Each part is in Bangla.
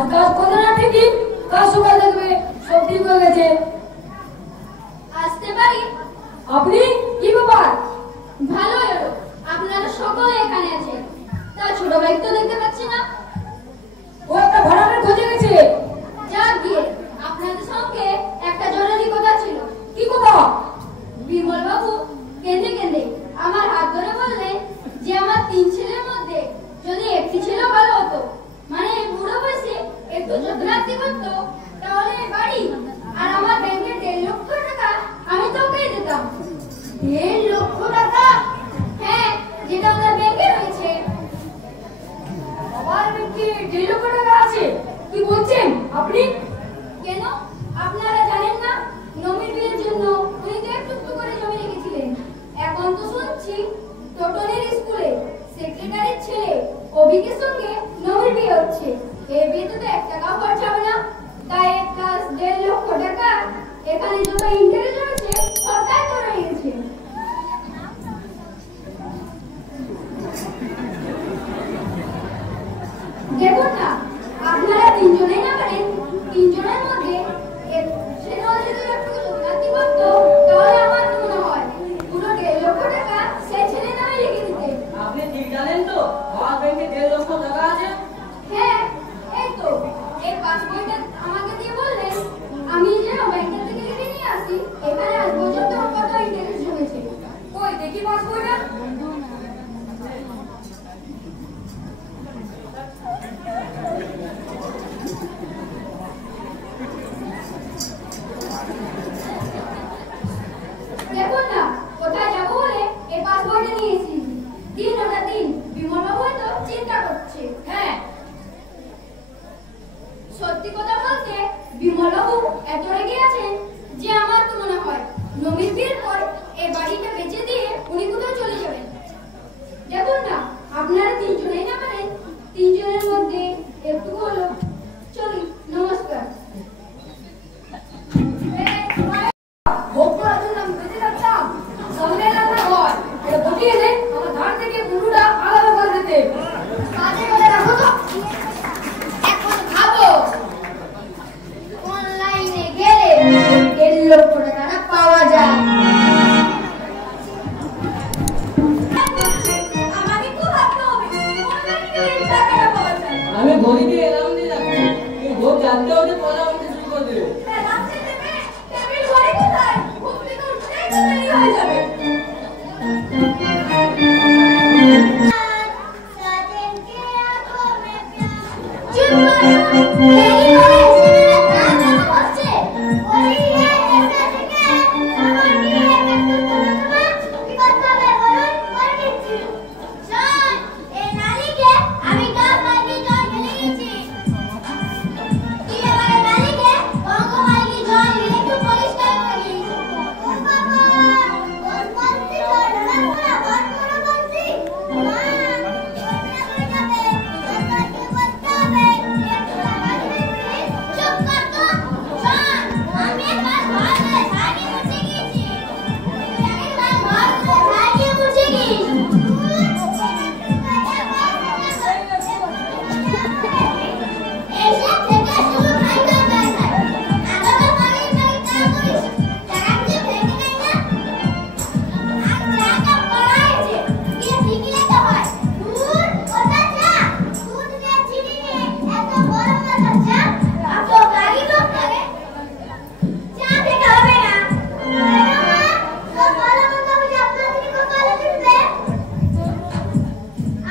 আজ কাজ করলে না ঠিকই, কাজ সকাল দেখবে সব ঠিক হয়ে গেছে। আসতে পারি? আপনি কি ব্যাপার? ভালো হলো, আপনারা সকলে এখানে আছেন। তা ছোট ভাই তো দেখতে পাচ্ছি না। ও একটা ভাড়াটের খোঁজে গেছে। যাক গিয়ে, আপনাদের সঙ্গে একটা জরুরি কথা ছিল। কি কথা? বিমল বাবু কেঁদে কেঁদে আমার হাত ধরে বললেন যে আমার 3 ছেলের মধ্যে যদি একটি ছেলে ভালো হতো, মানে এই বুড়ো বয়সে একটু যত্নার্থী করতো, তাহলে এই বাড়ি আর আমার ব্যাংকে 1.5 লক্ষ টাকা আমি তোকেই দিতাম। 1.5 লক্ষ টাকা? হ্যাঁ, যেটা ওনার ব্যাংকে রয়েছে। আমার ব্যাংকে 1.5 লক্ষ টাকা আছে? কি বলছেন আপনি? কেন আপনারা জানেন না? নমির বিয়ের জন্য উনি তো একটু করে জমি রেখেছিলেন। এখন তো শুনছি টোটনের স্কুলে সেক্রেটারির ছেলে অভিকের সঙ্গে নমির বিয়ে হচ্ছে। এই বিয়েতে তো 1 টাকাও খরচ হবে না। তাই 1+1.5 লক্ষ টাকা এখানে যত ইন্টারেস্ট রয়েছে সবটাই তো রয়েছে। দেখুন না, আপনারা 3 জনেই না পারেন, 3 জনের মধ্যে সেটা যদি একটু যত্নার্থী করতো, তাহলে আমার মনে হয় পুরো 1.5 লক্ষ টাকা সেই ছেলে নামে লিখে দিতে। আপনি ঠিক জানেন তো আমার ব্যাংকে 1.5 লক্ষ টাকা আছে? হ্যাঁ, এই তো এই পাসবইটা আমাকে দিয়ে বললেন আমি যেন ব্যাংকের থেকে লিখে নিয়ে আসি। এখানে আজ পর্যন্ত কত ইন্টারেস্ট জমেছে। কই দেখি পাসবইটা। দেখুন না, কোথায় যাবো বলে এই পাসবইটা নিয়ে এসেছি। দিন ওটা দিন বিমল বাবু তো চিন্তা করছে। হ্যাঁ, সত্যি কথা বলতে বিমল বাবু এত রেগে আছেন যে আমার তো মনে হয় নমির বিয়ের পর এই বাড়িটা বেচে দিয়ে উনি কোথাও চলে যাবেন। দেখুন না, আপনারা 3 জনেই না পারেন, 3 জনের মধ্যে একটু হলো চলি। নমস্কার। ভোগ করার জন্য আমি বেঁচে যাচ্ছিলাম। সামনে রান্না ঘর, এটা বসিয়ে দে, আমার ধান থেকে পুরোটা আলাদা করে দিতে। কাজে বলে রাখো তো, এখন খাবো। অনলাইনে গেলে 1.5 লক্ষ টাকা পাওয়া যায়। আমাকে তো ভাবতে হবে অনলাইনে গেলে এই টাকাটা পাওয়া যায়। আমি ঘড়িতে এলার্ম দিয়ে রাখছি, এই ভোর 4টে হতে 15 মিনিটে শুরু করে দেবে। রাত্রে দেবে, টেবিল ঘরে কোথায়? ঘুম থেকে উঠতেই তো দেরি হয়ে যাবে। চুপ করো, দেরি হয়ে এসে গান গাওয়া হচ্ছে। ওই এটা থেকে আমার নিয়ে একটু তোমার কি করতে হবে বলুন, করে দিচ্ছি। শোন, এই নালিকে আমি গাছ লাগিয়ে জল ঢেলে গেছি। তুই এবারে নালিকে গঙ্গা লাগিয়ে জল ঢেলে একটু পরিষ্কার করিস। ও বাবা, কোন বলছি জল ঢালা করা বন্ধ করো বলছি। মা, চুপ কর তো। শোন, আমি একবার ঘর ধরে ঝাড়িয়ে মুছে গিয়েছি। তুই একবার ঘর ধরে ঝাড়িয়ে মুছে গিয়েছিস। এইসব থেকে শুধু খাইতে যায় না। আলাদা বাড়ি বাড়ি কাজ করিস, টাকা দিয়ে ফেলে দেয় না। আর টাকা পড়াইছে, দিয়ে ঠিকই লেখা হয়। দূর, ওটা যা। দুধ দিয়ে চিনি নিয়ে এত বড় মাথা যা। এত গাড়ি লোক করে। চা খেতে হবে না। সব ভালো মন্দ বুঝে আপনাদেরই কপালে জুটবে।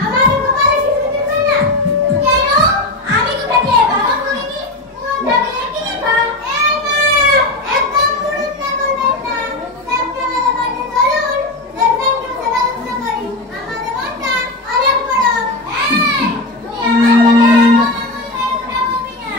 আমাদের কপালে কিছু জুটবে না। কেন? আমি তো থেকে বাবা করিনি। মন থাকলে কি লিখা? এই মা, একদম পুরুষ না বলবেন না। সবসময় বলতে চলুন, দেখবেন কেউ সেবা যত্ন করি। আমাদের মনটা অনেক বড়। এই, তুই আমার থেকে কথা বললে এটা বলবি না।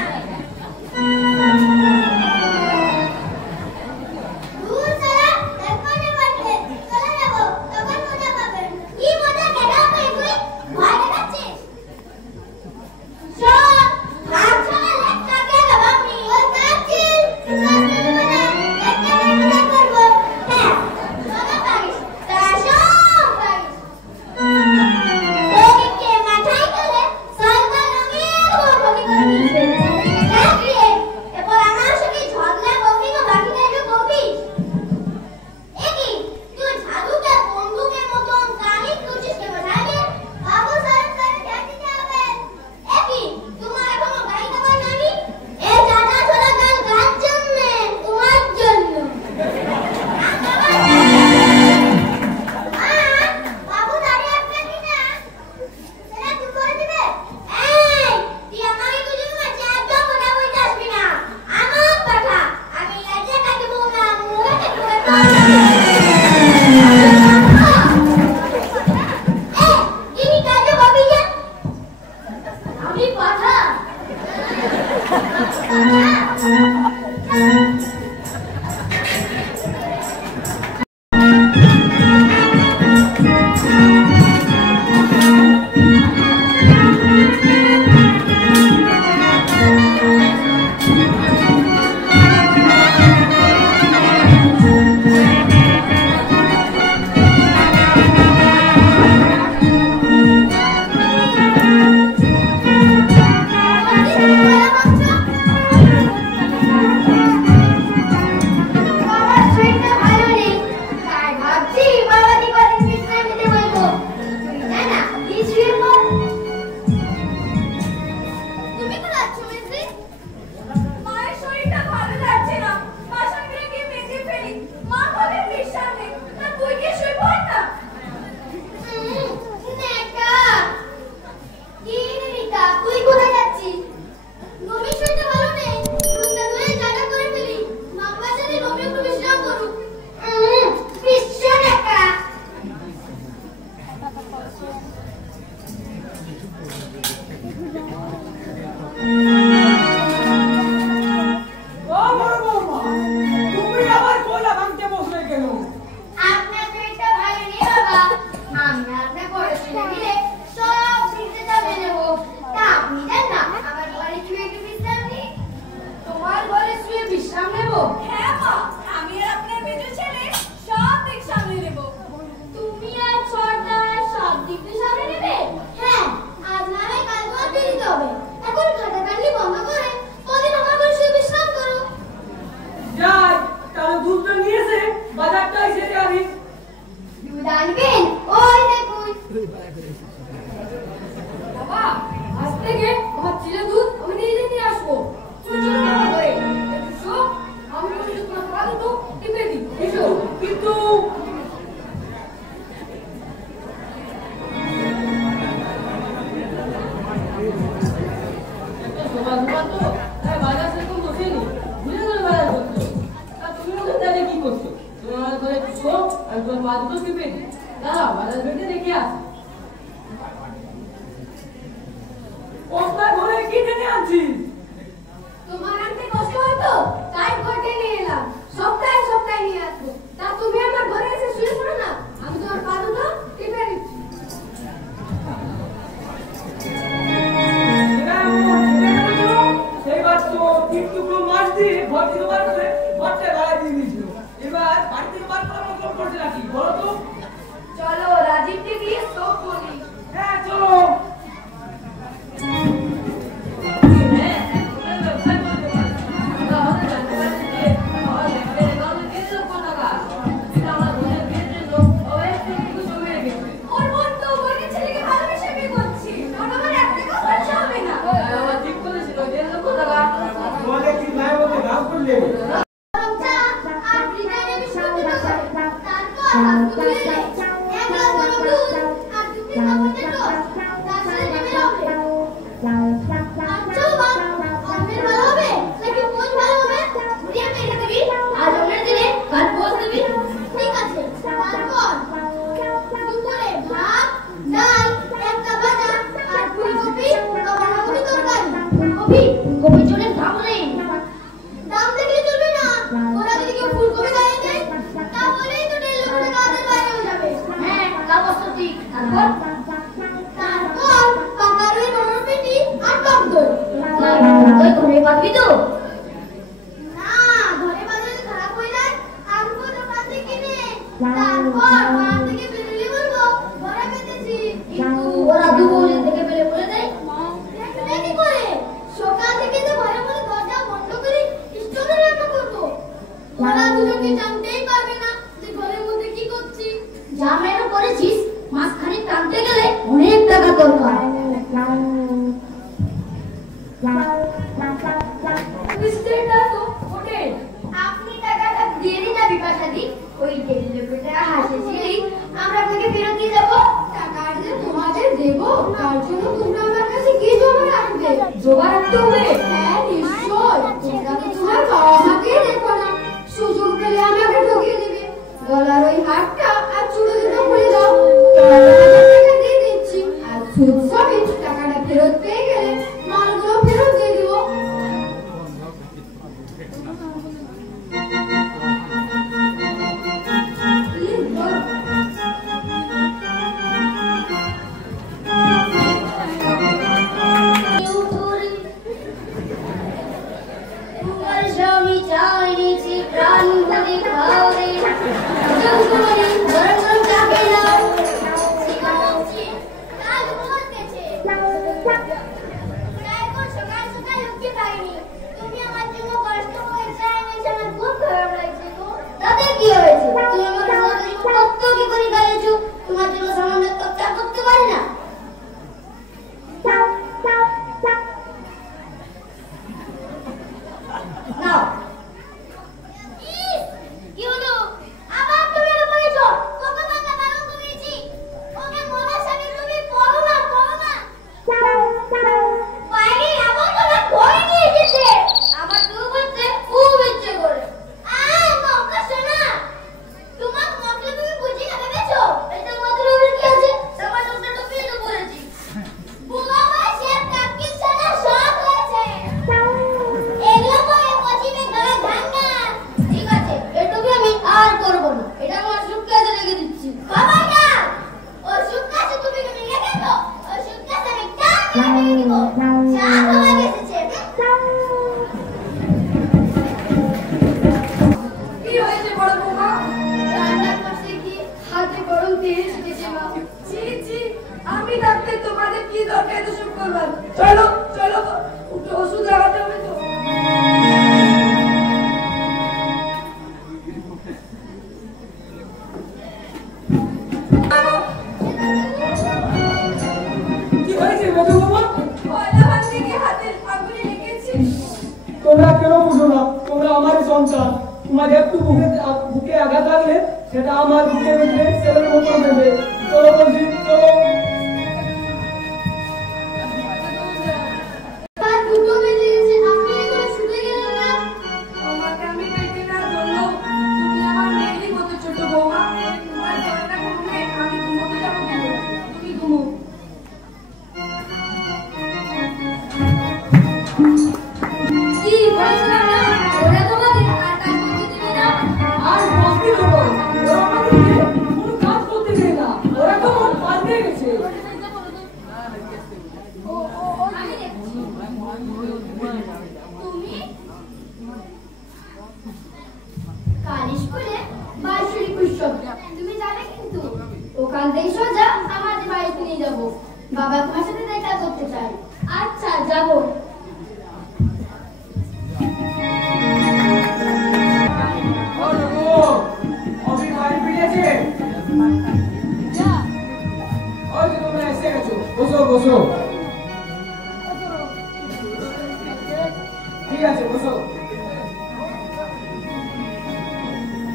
চাও এনেছি প্রাণ ভরে খাও রে জগমনি গরম গরম চা খেয়ে নাও শিখাচ্ছি কাল বলতেছে প্রায় কোন সকাল সকাল লক্ষ্মী পাইনি তুমি আমার জন্য কষ্ট করে চা এনেছো আমার খুব খারাপ লাগছে গো তাতে কি হয়েছে তুমি আমার সাথে কত কি করে গাইছো তোমার জন্য সামান্য কাপ চা করতে পারি না নাও কি হলো আবার তুমি বলেছো কত কথা বারণ করেছি ওকে মরার সাথে তুমি পড়ো না পাইনি আবার তোমার ভয় নিয়ে এসেছে আবার তুমি বলতে খুব ইচ্ছে করে মক্কা শোনা তোমার মক্কা তুমি বুঝি না ভেবেছো এটা মতলবের কি আছে সবার ওটা টপিয়ে তো বলেছি বুয়া ভাই শের কাকি শোনা সব হয়েছে এগুলো পরে পচিবে গলা ভাঙা ঠিক আছে এটুকু আমি আর করব না এটা আমার সুটকেসে রেখে দিচ্ছি বাবা না ও সুটকেসে তুমি কি রেখে দাও ও সুটকেসে আমি টান রেখে দিব চা খাওয়া গেছে কি হয়েছে বড় বৌমা? রান্নার পাশে কি হাতে গরম তেল ছিটেছে মা। ছি ছি, আমি থাকতে তোমাদের কি দরকার এত সব করবার? চলো চলো, উঠে ওষুধ লাগাতে হবে তো। কি হয়েছে মধু বাবা? পয়লা ভাত থেকে হাতের আগুনে লেগেছে। তোমরা কেন বুঝো না? তোমরা আমার সন্তান। তোমাদের একটু বুকে আঘাত লাগলে সেটা আমার বুকে বেঁধে ছেলের মতো দেবে। চলো বলছি, চলো। আর দুটো বেজে গেছে আপনি এখনো শুতে গেলেন না তোমাকে আমি পেটে না ধরলো, তুমি আমার মেয়েরই মতো ছোট বৌমা। তোমার জ্বরটা কমলে আমি ঘুমোতে যাবো কেন? তুমি ঘুমো। কি বলেছিলাম না ওরা তোমাকে আর কাজ করতে দেবে না আর বসতে দেবো ওরা আমাদেরকে কোনো কাজ করতে দেয় না ওরা তো আমার পাল্টে গেছে আমি দেখছি তুমি কাল স্কুলে বার্ষিক উৎসব তুমি যাবে কিন্তু ওখান থেকে সোজা আমাদের বাড়িতে নিয়ে যাবো বাবা তোমার সাথে দেখা করতে চাই আচ্ছা যাবো ও দেখো, অভি বাড়ি ফিরেছে। ওই যে তোমরা এসে গেছো। বসো বসো। ঠিক আছে, বসো।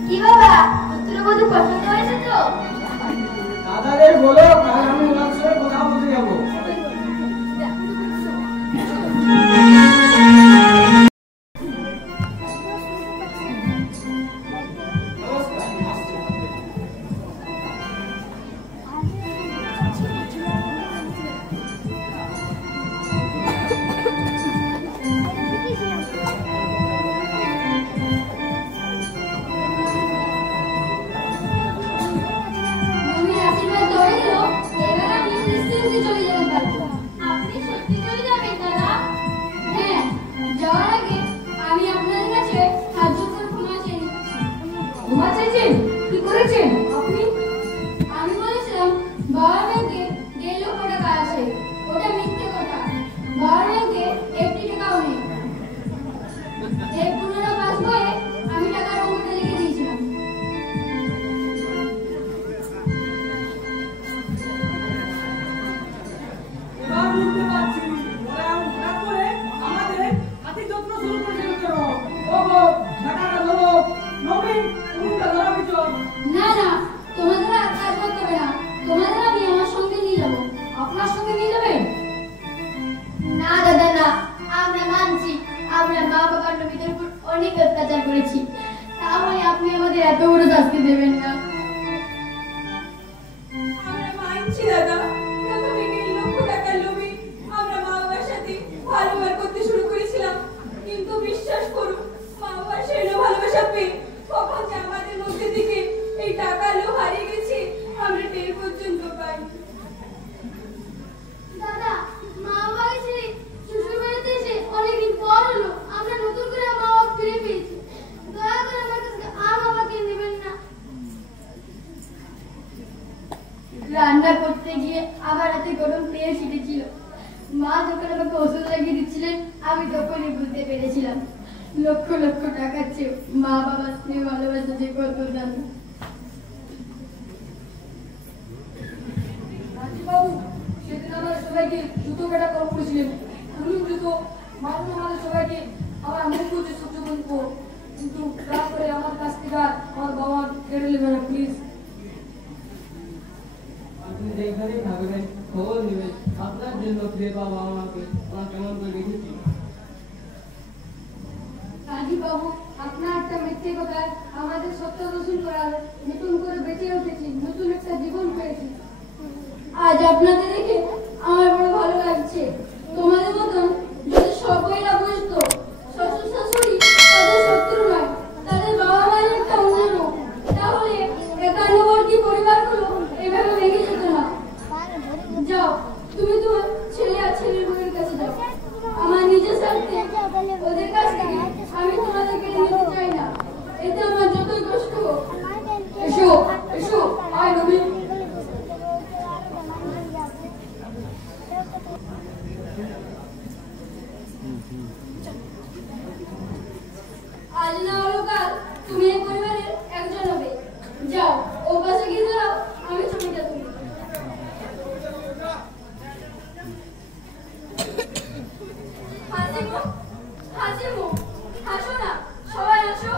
কি বাবা পুত্র বধূ পছন্দ হয়েছে তো দাদাদের বলো, কাল আমি ওনার সঙ্গে কথা বলতে যাবো। নমস্কার, আসছি। তুমি আশীর্বাদ করে দিও এবার আমি নিশ্চিন্তে চলে যেতে পারবো আপনি সত্যি চলে যাবেন দাদা হ্যাঁ যাওয়ার আগে আমি আপনাদের কাছে হাত জোড় করে ক্ষমা চেয়ে নিচ্ছি ক্ষমা চাইছেন? কি করেছেন আপনি? আমি বলেছিলাম বাবার ব্যাংকে 1.5 লক্ষ টাকা আছে ওটা মিথ্যে কথা বাবার ব্যাংকে একটি টাকাও নেই এই পুরনো পাসবইয়ে আমি টাকার অঙ্কটা লিখে দিয়েছিলাম এবার বুঝতে পারছি ওরা হঠাৎ করে আমাদের হাতে যত্ন শুরু করেছিল কেন ও গো টাকাটা ধরো নবীন উনুনটা ধরা পিছন না না তোমাদের আর কাজ করতে হবে না তোমাদের আমি আমার সঙ্গে নিয়ে যাবো আপনার সঙ্গে নিয়ে যাবেন? না দাদা না আমরা মানছি আমরা মা বাবার নবীদের উপর অনেক অত্যাচার করেছি তাহলে আপনি আমাদের এত বড় শাস্তি দেবেন না আমরা মানছি দাদা, প্রথমে 1.5 লক্ষ টাকার লোভে আমরা মা বাবার সাথে ভালো ব্যবহার করতে শুরু করেছিলাম, কিন্তু বিশ্বাস করুন মা বাবার সেই ভালোবাসা পেয়ে কখন যে আমাদের মধ্যে থেকে এই টাকার লোভ হারিয়ে গেছে আমরা টের পর্যন্ত পাই। দাদা মা বাবাকে ছেড়ে শ্বশুর বাড়িতে এসে অনেকদিন পর হলো আমরা নতুন করে মা বাবা ফিরে পেয়েছি আমি তখনই বুঝতে পেরেছিলাম লক্ষ লক্ষ টাকার চেয়ে মা বাবার স্নেহ ভালোবাসা যে কত দামি। বাবু সেদিন আমরা সবাইকে জুতো কাটা কল করেছিলেন, হলুদ জুতো মারুন আমাদের সবাইকে আমার মুখ করছে সহ্য করবো, কিন্তু তারপরে আমার কাছ থেকে আর আমার বাবা কেড়ে নেবে না প্লিজ। আপনি যেখানেই থাকবেন খবর নেবেন, আপনার জন্য ফিরে পাবো আমাকে আমার কেমন করে রেখেছি। কাজী বাবু, আপনার একটা মিথ্যে কথায় আমাদের সত্য দর্শন করার নতুন করে বেঁচে উঠেছি, নতুন একটা জীবন পেয়েছি। আজ আপনাদের দেখে আমার বড় ভালো লাগছে। তোমাদের মতন যদি সবাইরা বুঝতো শ্বশুর শাশুড়ি তাদের শত্রু নয়, তাদের বাবা মায়ের একটা অন্য রূপ, তাহলে একান্নবর্তী পরিবারগুলো এভাবে ভেঙে যেত না। যাও, তুমি তোমার ছেলে আর ছেলের বউয়ের কাছে যাও। আমার নিজের স্বার্থে ওদের কাছ থেকে আমি তোমাদেরকে নিতে চাই না, এতে আমার যতই কষ্ট হোক। এসো এসো, আয় নবীন। আজ না হলো কাল তুমি এই পরিবারের একজন হবে। যাও, ও পাশে গিয়ে দাঁড়াও, আমি ছবিটা তুলি। হাসিমু, হাসিমু, হাসো না, সবাই হাসো।